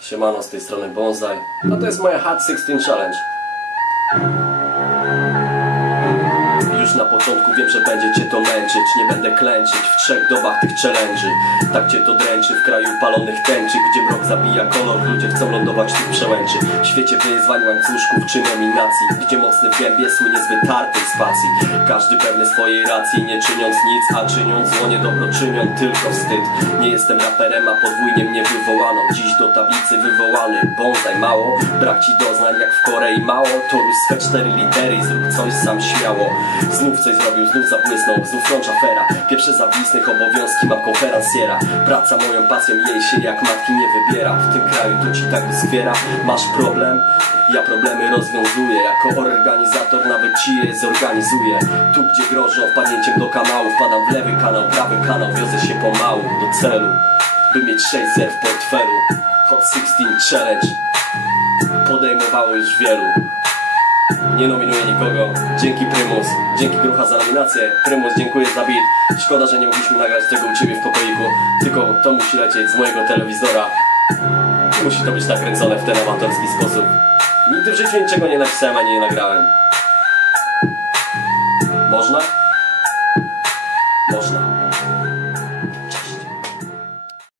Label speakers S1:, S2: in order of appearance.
S1: Siemano, z tej strony Bonsai. A to jest moja Hot 16 Challenge. Już na początku wiem, że będzie cię to męczyć. Nie będę klęczyć w trzech dobach tych challenge'y Tak cię to dręczy w kraju palonych tęczy Gdzie mrok zabija kolor, ludzie chcą lądować tych przełęczy. W świecie wyzwań, łańcuszków czy nominacji Gdzie mocny w gębie słynie z wytartej spacji. Każdy pewny swojej racji, nie czyniąc nic A czyniąc zło, nie dobro czynią, tylko wstyd. Nie jestem raperem, a podwójnie mnie wywołano. Dziś do tablicy wywołany bonsai mało. Brak ci doznań jak w Korei mało To już swe cztery litery i zrób coś sam śmiało. Znów coś zrobił, znów zabłysnął, znów krącz afera. Pierwsze zawisnych obowiązki ma konferencjera Praca moją pasją, jej się jak matki nie wybiera. W tym kraju to ci tak skwiera Masz problem? Ja problemy rozwiązuję. Jako organizator nawet ci je zorganizuję. Tu gdzie grożą wpadnięciem do kanału Wpadam w lewy kanał, prawy kanał Wiozę się pomału do celu By mieć 6 zer w portfelu. Hot 16 Challenge Podejmowało już wielu nie nominuję nikogo. Dzięki Prymus, dzięki Grucha za nominację. Prymus, dziękuję za beat. Szkoda, że nie mogliśmy nagrać tego u Ciebie w pokoiku. Tylko to musi lecieć z mojego telewizora. Musi to być nakręcone w ten amatorski sposób. Nigdy w życiu niczego nie napisałem ani nie nagrałem. Można? Można.